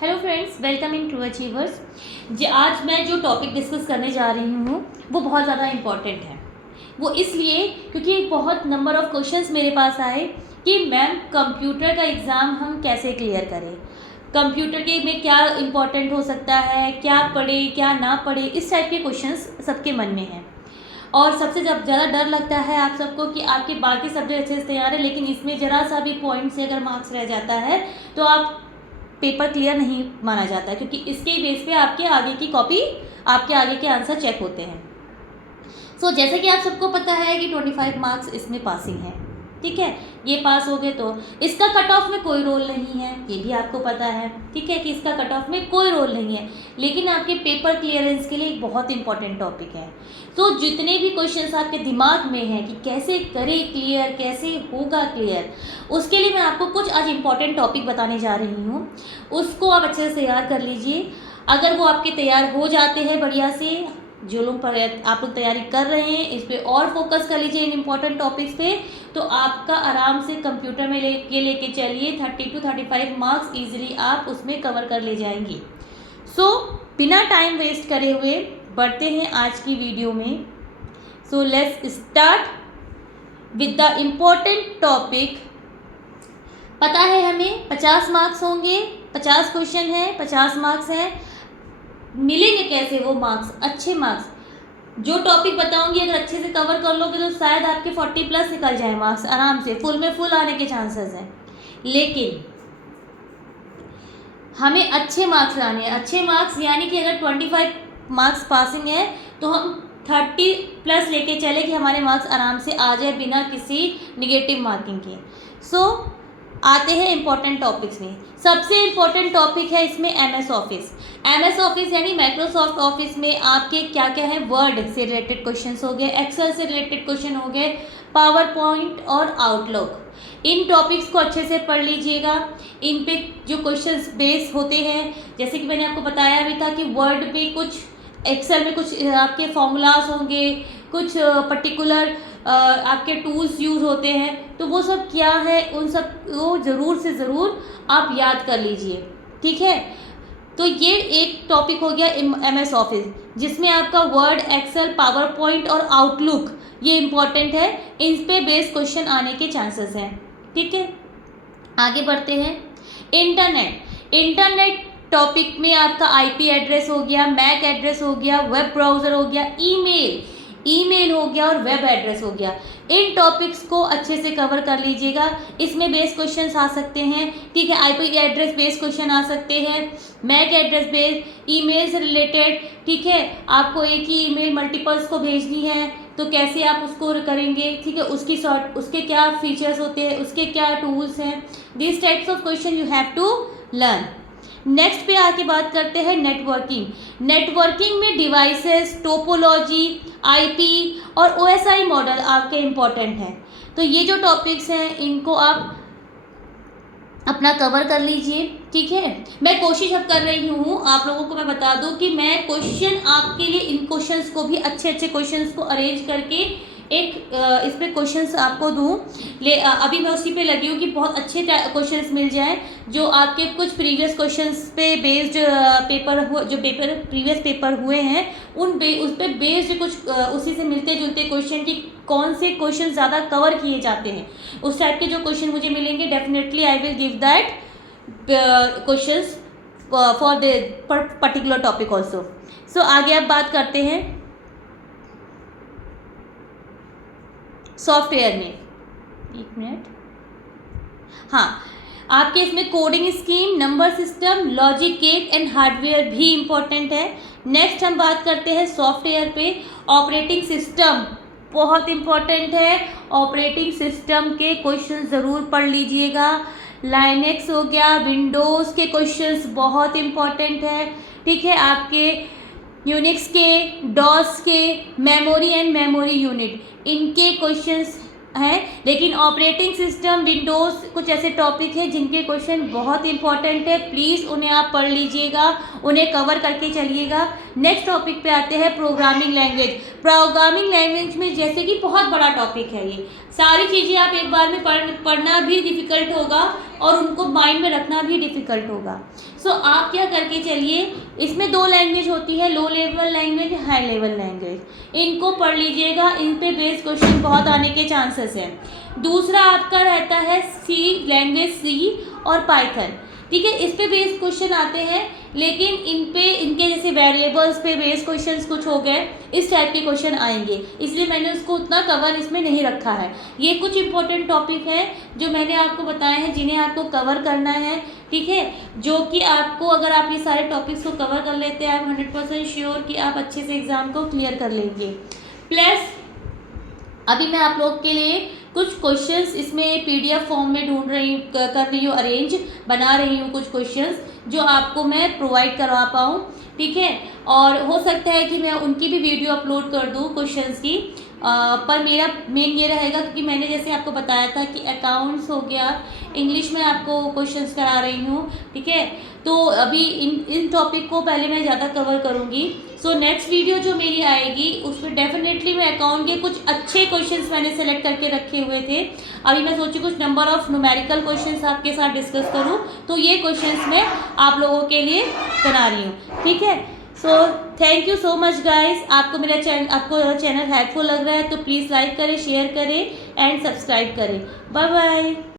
Hello friends, welcome in true achievers. आज मैं जो टॉपिक डिस्कस करने जा रही हूँ वो बहुत ज़्यादा इम्पॉर्टेंट है। वो इसलिए क्योंकि बहुत नंबर ऑफ़ क्वेश्चंस मेरे पास आए कि मैम कंप्यूटर का एग्ज़ाम हम कैसे क्लियर करें, कंप्यूटर के में क्या इम्पोर्टेंट हो सकता है, क्या पढ़े क्या ना पढ़े, इस टाइप के क्वेश्चंस सबके मन में हैं। और सबसे जब ज़्यादा डर लगता है आप सबको कि आपके बाकी सब्जेक्ट अच्छे से तैयार है, लेकिन इसमें ज़रा सा भी पॉइंट से अगर मार्क्स रह जाता है तो आप पेपर क्लियर नहीं माना जाता, क्योंकि इसके बेस पे आपके आगे की कॉपी, आपके आगे के आंसर चेक होते हैं। जैसे कि आप सबको पता है कि 25 मार्क्स इसमें पासिंग है, ठीक है। ये पास हो गए तो इसका कट ऑफ में कोई रोल नहीं है, ये भी आपको पता है, ठीक है, कि इसका कट ऑफ में कोई रोल नहीं है। लेकिन आपके पेपर क्लियरेंस के लिए एक बहुत इंपॉर्टेंट टॉपिक है। जितने भी क्वेश्चंस आपके दिमाग में हैं कि कैसे करें क्लियर, कैसे होगा क्लियर, उसके लिए मैं आपको कुछ आज इंपॉर्टेंट टॉपिक बताने जा रही हूँ। उसको आप अच्छे से तैयार कर लीजिए। अगर वो आपके तैयार हो जाते हैं बढ़िया से, जो लोग आप लोग तैयारी कर रहे हैं, इस पर और फोकस कर लीजिए इन इम्पॉर्टेंट टॉपिक्स पे, तो आपका आराम से कंप्यूटर में लेके चलिए 30 to 35 मार्क्स इजीली आप उसमें कवर कर ले जाएंगे। बिना टाइम वेस्ट करे हुए बढ़ते हैं आज की वीडियो में। Let's start with the important topic. पता है हमें 50 मार्क्स होंगे, 50 क्वेश्चन हैं, 50 मार्क्स हैं। मिलेंगे कैसे वो मार्क्स, अच्छे मार्क्स? जो टॉपिक बताऊंगी अगर अच्छे से कवर कर लोगे तो शायद आपके 40 प्लस निकल जाए मार्क्स, आराम से फुल में फुल आने के चांसेस हैं। लेकिन हमें अच्छे मार्क्स लाने हैं। अच्छे मार्क्स यानी कि अगर 25 मार्क्स पासिंग है तो हम 30 प्लस लेके चले कि हमारे मार्क्स आराम से आ जाए बिना किसी निगेटिव मार्किंग के। आते हैं इम्पोर्टेंट टॉपिक्स में। सबसे इम्पोर्टेंट टॉपिक है इसमें MS ऑफिस। MS ऑफिस यानी माइक्रोसॉफ्ट ऑफिस में आपके क्या क्या है, वर्ड से रिलेटेड क्वेश्चंस हो गए, एक्सेल से रिलेटेड क्वेश्चन हो गए, पावर पॉइंट और आउटलुक। इन टॉपिक्स को अच्छे से पढ़ लीजिएगा। इन पे जो क्वेश्चंस बेस होते हैं, जैसे कि मैंने आपको बताया भी था कि वर्ड में कुछ, एक्सेल में कुछ आपके फॉर्मूलाज होंगे, कुछ पर्टिकुलर आपके टूल्स यूज़ होते हैं, तो वो सब क्या है, उन सब को ज़रूर से ज़रूर आप याद कर लीजिए, ठीक है। तो ये एक टॉपिक हो गया MS ऑफिस, जिसमें आपका वर्ड, एक्सेल, पावर पॉइंट और आउटलुक ये इम्पॉर्टेंट है। इन पे बेस क्वेश्चन आने के चांसेस हैं, ठीक है। आगे बढ़ते हैं। इंटरनेट टॉपिक में आपका IP एड्रेस हो गया, मैक एड्रेस हो गया, वेब ब्राउज़र हो गया, ईमेल हो गया और वेब एड्रेस हो गया। इन टॉपिक्स को अच्छे से कवर कर लीजिएगा। इसमें बेस क्वेश्चंस आ सकते हैं, ठीक है। IP एड्रेस बेस क्वेश्चन आ सकते हैं, मैक एड्रेस बेस, ईमेल से रिलेटेड, ठीक है। आपको एक ही ईमेल मल्टीपल्स को भेजनी है तो कैसे आप उसको करेंगे, ठीक है, उसके क्या फीचर्स होते हैं, उसके क्या टूल्स हैं, this types of question you have to learn. Next पे आके बात करते हैं नेटवर्किंग में डिवाइसेस, टोपोलॉजी, IP और OSI मॉडल आपके इम्पॉर्टेंट हैं। तो ये जो टॉपिक्स हैं इनको आप अपना कवर कर लीजिए, ठीक है। मैं कोशिश अब कर रही हूँ, आप लोगों को मैं बता दूँ कि मैं क्वेश्चन आपके लिए इन क्वेश्चंस को भी अच्छे क्वेश्चंस को अरेंज करके एक इस पर क्वेश्चंस आपको दूँ। अभी मैं उसी पे लगी हूँ कि बहुत अच्छे क्वेश्चंस मिल जाएं जो आपके कुछ प्रीवियस क्वेश्चंस पे बेस्ड प्रीवियस पेपर हुए हैं उस पर बेस्ड कुछ उसी से मिलते जुलते क्वेश्चन की कौन से क्वेश्चन ज़्यादा कवर किए जाते हैं, उस टाइप के जो क्वेश्चन मुझे मिलेंगे, definitely I will give that questions for the particular topic also. आगे आप बात करते हैं सॉफ्टवेयर में। एक मिनट, हाँ, आपके इसमें coding scheme, number system, logic gate and hardware भी इम्पोर्टेंट है। नेक्स्ट हम बात करते हैं सॉफ्टवेयर पे। ऑपरेटिंग सिस्टम बहुत इम्पोर्टेंट है, ऑपरेटिंग सिस्टम के क्वेश्चन ज़रूर पढ़ लीजिएगा। लाइनेक्स हो गया, विंडोज़ के क्वेश्चंस बहुत इम्पोर्टेंट है, ठीक है। आपके यूनिक्स के, डॉस के, मेमोरी एंड मेमोरी यूनिट, इनके क्वेश्चंस हैं। लेकिन ऑपरेटिंग सिस्टम, विंडोज़ कुछ ऐसे टॉपिक हैं जिनके क्वेश्चन बहुत इंपॉर्टेंट है, प्लीज़ उन्हें आप पढ़ लीजिएगा, उन्हें कवर करके चलिएगा। नेक्स्ट टॉपिक पे आते हैं प्रोग्रामिंग लैंग्वेज में, जैसे कि बहुत बड़ा टॉपिक है ये, सारी चीज़ें आप एक बार में पढ़ना भी डिफ़िकल्ट होगा और उनको माइंड में रखना भी डिफ़िकल्ट होगा। सो आप क्या करके चलिए, इसमें 2 लैंग्वेज होती है, low level language, high level language. इनको पढ़ लीजिएगा, इन पे बेस्ड क्वेश्चन बहुत आने के चांसेस हैं। दूसरा आपका रहता है सी लैंग्वेज, सी और पाइथन, ठीक है। इस पे बेस्ड क्वेश्चन आते हैं, लेकिन इन पे इनके जैसे वेरिएबल्स पे बेस्ड क्वेश्चंस कुछ हो गए, इस टाइप के क्वेश्चन आएंगे, इसलिए मैंने उसको उतना कवर इसमें नहीं रखा है। ये कुछ इंपॉर्टेंट टॉपिक है जो मैंने आपको बताए हैं, जिन्हें आपको कवर करना है, ठीक है। जो कि आपको, अगर आप ये सारे टॉपिक्स को कवर कर लेते हैं, आई एम 100% श्योर कि आप अच्छे से एग्ज़ाम को क्लियर कर लेंगे। प्लस अभी मैं आप लोग के लिए कुछ क्वेश्चंस इसमें पीडीएफ फॉर्म में ढूंढ रही हूँ, कर रही हूँ, अरेंज बना रही हूँ कुछ क्वेश्चंस जो आपको मैं प्रोवाइड करवा पाऊँ, ठीक है। और हो सकता है कि मैं उनकी भी वीडियो अपलोड कर दूँ क्वेश्चंस की, पर मेरा मेन ये रहेगा, क्योंकि मैंने जैसे आपको बताया था कि अकाउंट्स हो गया, इंग्लिश में आपको क्वेश्चंस करा रही हूँ, ठीक है। तो अभी इन टॉपिक को पहले मैं ज़्यादा कवर करूँगी। सो नेक्स्ट वीडियो जो मेरी आएगी उसमें डेफिनेटली मैं अकाउंट के कुछ अच्छे क्वेश्चंस मैंने सेलेक्ट करके रखे हुए थे। अभी मैं सोची कुछ नंबर ऑफ न्यूमेरिकल क्वेश्चंस आपके साथ डिस्कस करूँ, तो ये क्वेश्चंस मैं आप लोगों के लिए बना रही हूँ, ठीक है। So thank you so much guys. आपको मेरा चैनल हेल्पफुल लग रहा है तो प्लीज़ लाइक करें, शेयर करें एंड सब्सक्राइब करें। Bye bye.